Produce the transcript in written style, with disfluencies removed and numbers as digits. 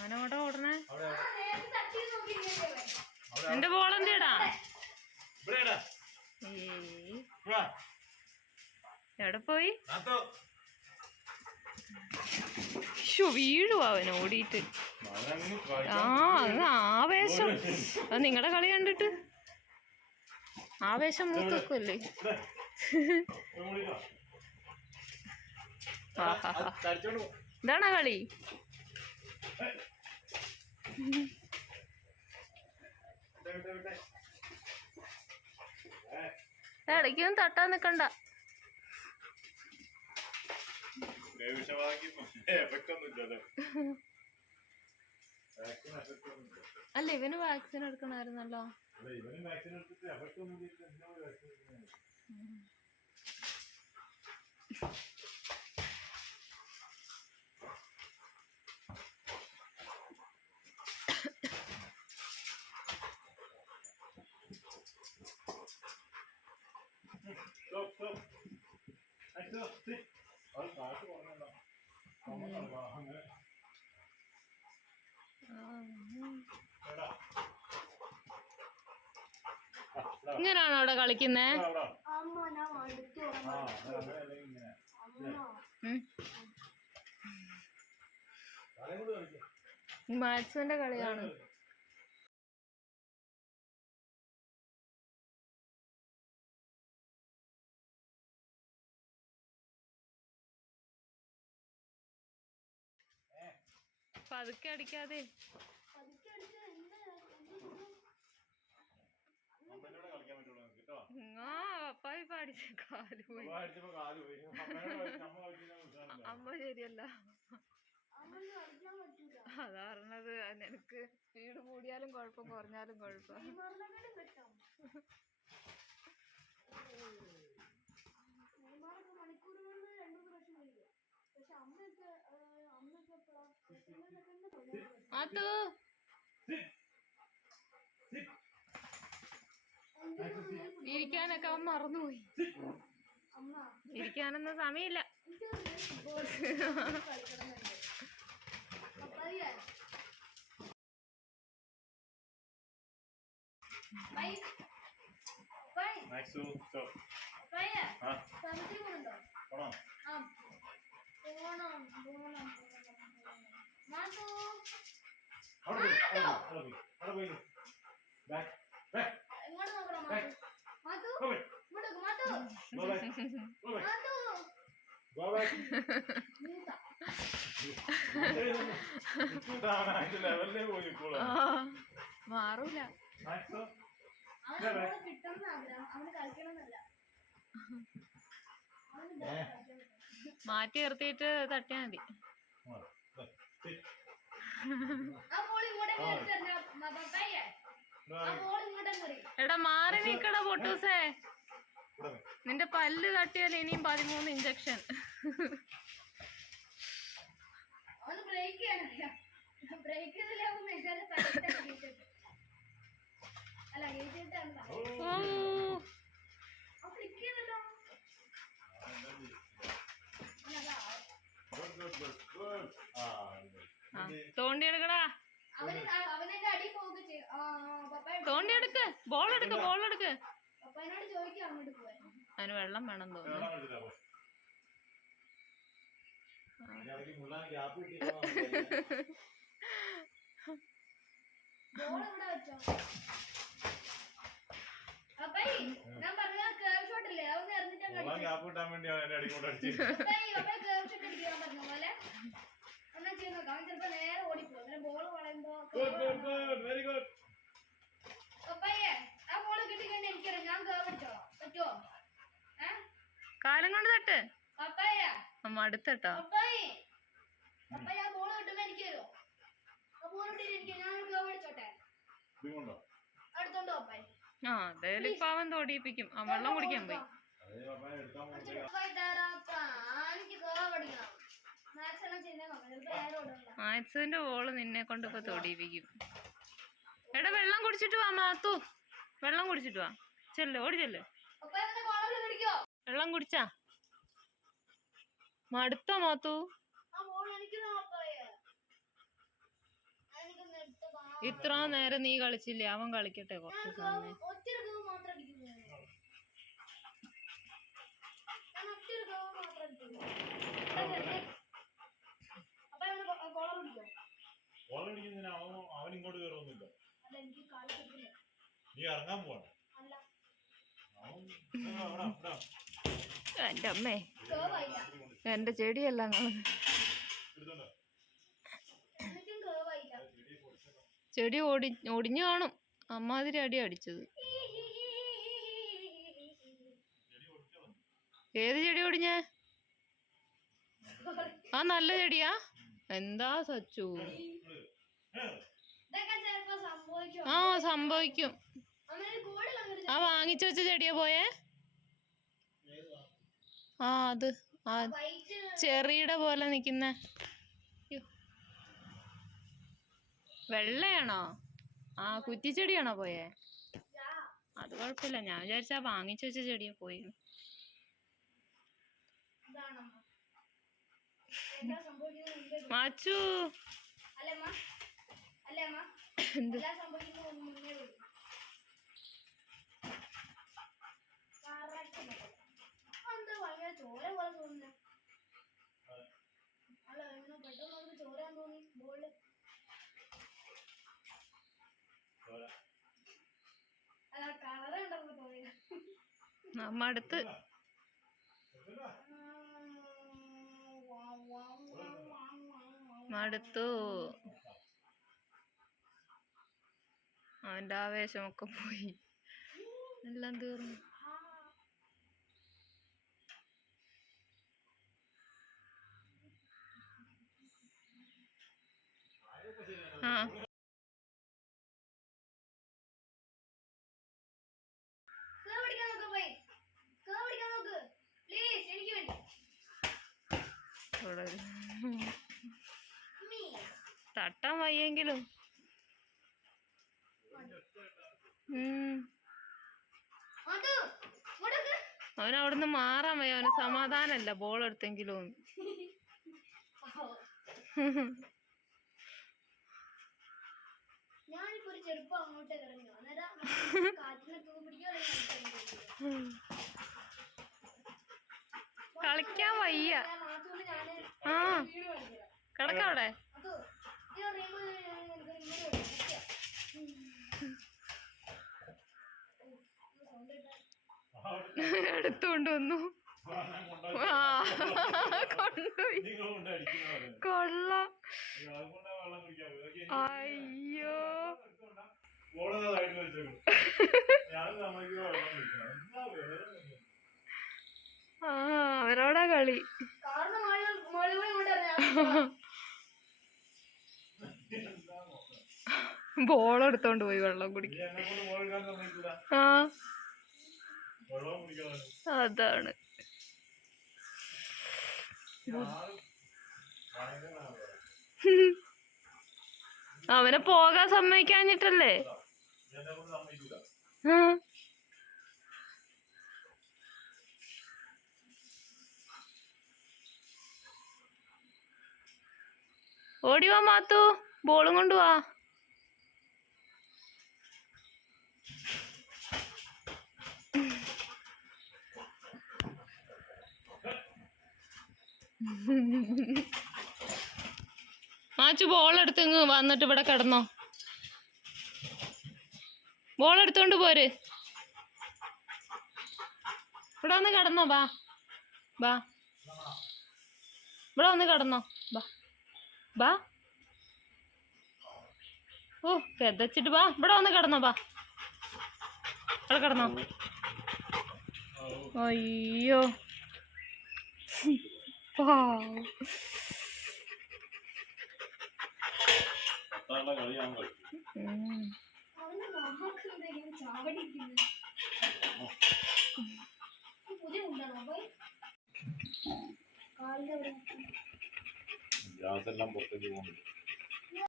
അവനോടെ ഓടണേ. എന്റെ ബോൾ എന്തിടാ? എവിടെ പോയി? വീഴുവാ അവൻ ഓടിയിട്ട്. അങ്ങ് ആവേശം. അത് നിങ്ങളുടെ കളി കണ്ടിട്ട് ആവേശം മൂത്തല്ലേ. ഇതാണോ കളി? ഇടയ്ക്കൊന്നും തട്ടാൻ നിക്കണ്ട. അല്ല ഇവന് വാക്സിൻ എടുക്കണമായിരുന്നല്ലോ. ഇങ്ങനാണോ അവിടെ കളിക്കുന്നേ? മാത്സിന്റെ കളിയാണ്. പതുക്കെ അടിക്കാതെ. പപ്പായി പാടിച്ച കാല് പോയി. അമ്മ ശരിയല്ല. അതാ പറഞ്ഞത്. നിനക്ക് വീട് കൂടിയാലും കുഴപ്പം കുറഞ്ഞാലും കുഴപ്പം. ഇരിക്കാനൊക്കെ അവൻ മറന്നുപോയി. ഇരിക്കാനൊന്നും സമയമില്ല. മാറൂല. മാറ്റി നിർത്തിയിട്ട് തട്ടിയാ മതി. എടാ മാറി നീക്കട പൊട്ടൂസേ. നിന്റെ പല്ല് തട്ടിയാൽ ഇനിയും 13 ഇഞ്ചക്ഷൻ. തോണ്ടിയെടുക്കടാ. തോണ്ടിയെടുക്ക്. ബോളെടുക്ക്. ബോളെടുക്ക്. അതിന് വെള്ളം വേണം തോന്നുന്നു. കാലം കൊണ്ട് തട്ട്. അമ്മ അടുത്തട്ടോ. ആ അതേലും പാവം തോടിയിപ്പിക്കും. ആ വെള്ളം കുടിക്കാൻ പോയി. മാത്സുവിന്റെ ബോള് നിന്നെ കൊണ്ടിപ്പോ തോടിയിപ്പിക്കും. എടാ വെള്ളം കുടിച്ചിട്ട് വാ മാത്തു. വെള്ളം കുടിച്ചിട്ട് വാ. ചെല്ല്, ഓടി ചെല്ല്. വെള്ളം കുടിച്ചാ മടുത്തോ മാത്തു? ഇത്ര നേരം നീ കളിച്ചില്ലേ? അവൻ കളിക്കട്ടെ കുറച്ച് സമയം. അവൻ ഇങ്ങോട്ട് കയറൊന്നുമില്ല. നീ ഇറങ്ങാൻ പോവാണ്. എന്റെ അമ്മേ, എന്റെ ചെടിയെല്ലാം ചെടി ഒടിഞ്ഞു കാണും. അമ്മാതിരി അടി അടിച്ചത്. ഏത് ചെടി ഒടിഞ്ഞേ? ആ നല്ല ചെടിയാ. എന്താ സച്ചു? ആ സംഭവിക്കും. ആ വാങ്ങിച്ചു വെച്ച ചെടിയാ പോയേ? ആ അത് ആ ചെറിയുടെ പോലെ നിക്കുന്ന വെള്ളയാണോ? ആ കുറ്റിച്ചെടിയാണോ പോയേ? അത് കുഴപ്പമില്ല. ഞാൻ വിചാരിച്ചാ വാങ്ങിച്ചു വെച്ച ചെടിയാ പോയി. മാച്ചു എന്ത്? മടുത്ത് മടുത്തു. അവന്റെ ആവേശമൊക്കെ പോയി. എല്ലാം തീർന്നു. ആ തട്ടാൻ വയ്യെങ്കിലും അവനവിടുന്ന് മാറാൻ വയ്യ. അവന് സമാധാനല്ല. ബോൾ എടുത്തെങ്കിലും കളിക്കാൻ വയ്യ. ആ കിടക്കവിടെ. എടുത്തോണ്ട് വന്നു. കൊള്ളാം. അയ്യോ ആ അവരോടാ കളി. ബോൾ എടുത്തോണ്ട് പോയി വെള്ളം കുടിക്കാൻ. ആ അതാണ്. അവനെ പോകാൻ സമ്മതിക്കാഞ്ഞിട്ടല്ലേ? ഓടിവാ മാത്തു, ബോളും കൊണ്ടുവാ. മാച്ചു ബോൾ എടുത്ത് വന്നിട്ട് ഇവിടെ കിടന്നോ. ബോൾ എടുത്തോണ്ട് പോര്. ഇവിടെ വന്ന് കിടന്നോ. ബാ ബാ ഇവിടെ വന്ന് കിടന്നോ. ബാ ബാ. ഓ പെതച്ചിട്ട് ബാ. ഇവിടെ വന്ന് കിടന്നോ. ബാ ഇവിടെ കിടന്നോ. അയ്യോ ഗ്യാസെല്ലാം പുറത്തേക്ക് പോകുന്നുണ്ട്.